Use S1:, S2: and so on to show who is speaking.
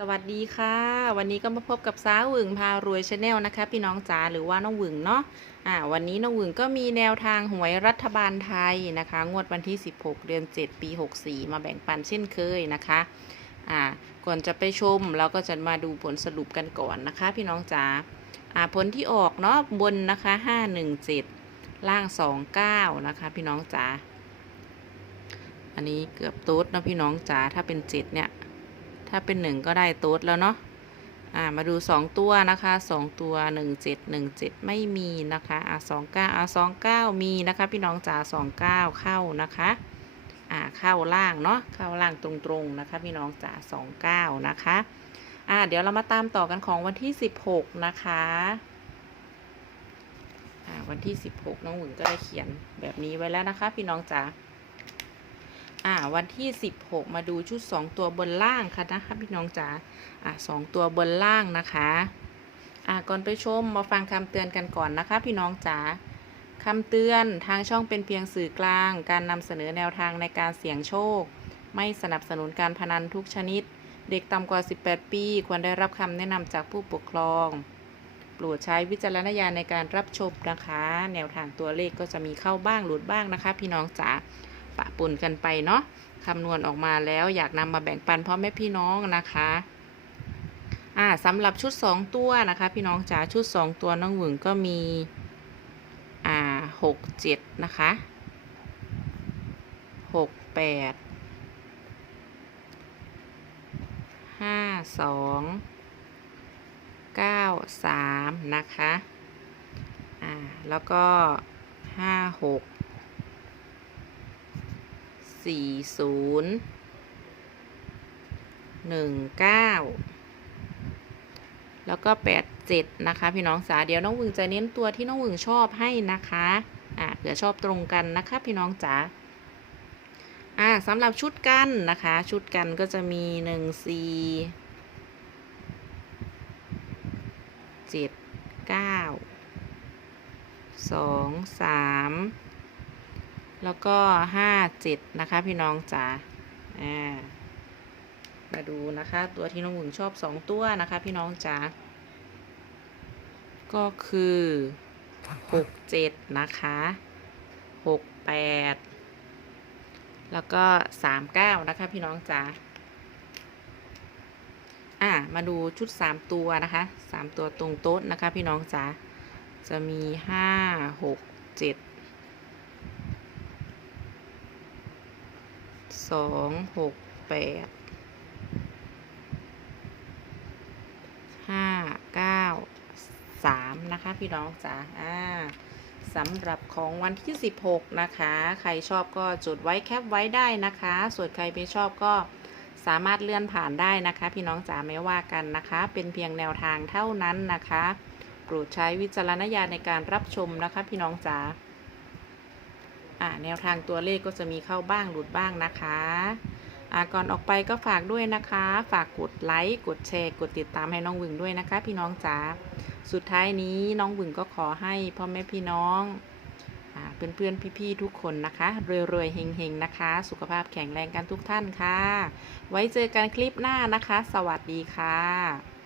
S1: สวัสดีค่ะ วันนี้ก็มาพบกับสาวหวึงพารวยชาแนลนะคะ พี่น้องจ๋าหรือว่าน้องหวึงเนาะอ่าวันนี้น้องหวึงก็มีแนวทางหวยรัฐบาลไทยนะคะ งวดวันที่ 16 เดือน 7 ปี 64 มาแบ่งปันเช่นเคยนะคะอ่าก่อนจะไปชมเราก็จะมาดูผลสรุปกันก่อนนะคะ พี่น้องจ๋าอ่าผลที่ออกเนาะบนนะคะ 517 ล่าง 29 นะคะ พี่น้องจ๋าอันนี้เกือบโต๊ดเนาะพี่น้องจ๋าถ้าเป็น 7 เนี่ย ถ้าเป็นหนึ่งก็ได้โต๊ดแล้วเนาะอ่ามาดูสองตัวนะคะสองตัวหนึ่งเจ็ดหนึ่งเจ็ดไม่มีนะคะอ่าสองเก้าอ่าสองเก้ามีนะคะ พี่น้องจ๋าสองเก้าเข้านะคะอ่าเข้าล่างเนาะเข้าล่างตรงๆนะคะ พี่น้องจ๋าสองเก้านะคะอ่าเดี๋ยวเรามาตามต่อกันของวันที่สิบหกนะคะอ่าวันที่สิบหกน้องหวึงก็ได้เขียนแบบนี้ไว้แล้วนะคะ พี่น้องจ๋า อ่าวันที่ 16 มาดูชุด 2 ตัวบนล่างค่ะนะคะพี่น้องจ๋าอ่าสองตัวบนล่างนะคะอ่าก่อนไปชมมาฟังคำเตือนกันก่อนนะคะ พี่น้องจ๋าคำเตือนทางช่องเป็นเพียงสื่อกลาง การนำเสนอแนวทางในการเสี่ยงโชค ไม่สนับสนุนการพนันทุกชนิด เด็กต่ำกว่า 18 ปี ควรได้รับคำแนะนำจากผู้ปกครองโปรดใช้วิจารณญาณในการรับชมนะคะ แนวทางตัวเลขก็จะมีเข้าบ้างหลุดบ้างนะคะ พี่น้องจ๋า ปะปนกันไปเนาะคำนวณออกมาแล้วอยากนำมาแบ่งปันพ่อแม่พี่น้องนะคะอ่าสำหรับชุด 2 ตัวนะคะ พี่น้องจ๋าชุด 2 ตัวน้องหวึงก็มีอ่าหกเจ็ดนะคะหกแปดห้าสองเก้าสามนะคะอ่าแล้วก็ห้าหก สี่ศูนย์หนึ่งเก้าแล้วก็แปดเจ็ดนะคะ พี่น้องจ๋าเดี๋ยวน้องวึงจะเน้นตัวที่น้องวึงชอบให้นะคะอ่าเผื่อชอบตรงกันนะคะ พี่น้องจ๋าอ่าสำหรับชุดกันนะคะ ชุดกันก็จะมีหนึ่งสี่เจ็ดเก้าสองสาม แล้วก็ห้าเจ็ดนะคะพี่น้องจ๋าอ่ามาดูนะคะ ตัวที่น้องหวึงชอบสองตัวนะคะ พี่น้องจ๋าก็คือหกเจ็ดนะคะหกแปดแล้วก็สามเก้านะคะ พี่น้องจ๋าอ่ามาดูชุดสามตัวนะคะสามตัวตรงโต๊ะนะคะ พี่น้องจ๋าจะมีห้าหกเจ็ด สองหกแปดห้าเก้าสามนะคะพี่น้องจ๋าอ่าสำหรับของวันที่ 16 นะคะ ใครชอบก็จดไว้แคปไว้ได้นะคะ ส่วนใครไม่ชอบก็สามารถเลื่อนผ่านได้นะคะ พี่น้องจ๋าไม่ว่ากันนะคะ เป็นเพียงแนวทางเท่านั้นนะคะ โปรดใช้วิจารณญาณในการรับชมนะคะ พี่น้องจ๋าอ่า แนวทางตัวเลขก็จะมีเข้าบ้างหลุดบ้างนะคะก่อนออกไปก็ฝากด้วยนะคะ ฝากกดไลค์กดแชร์กดติดตามให้น้องวึงด้วยนะคะ พี่น้องจ๋าสุดท้ายนี้น้องวึงก็ขอให้พ่อแม่พี่น้องอ่าเพื่อนๆพี่ๆทุกคนนะคะรวยๆเฮงๆนะคะ สุขภาพแข็งแรงกันทุกท่านค่ะ ไว้เจอกันคลิปหน้านะคะ สวัสดีค่ะ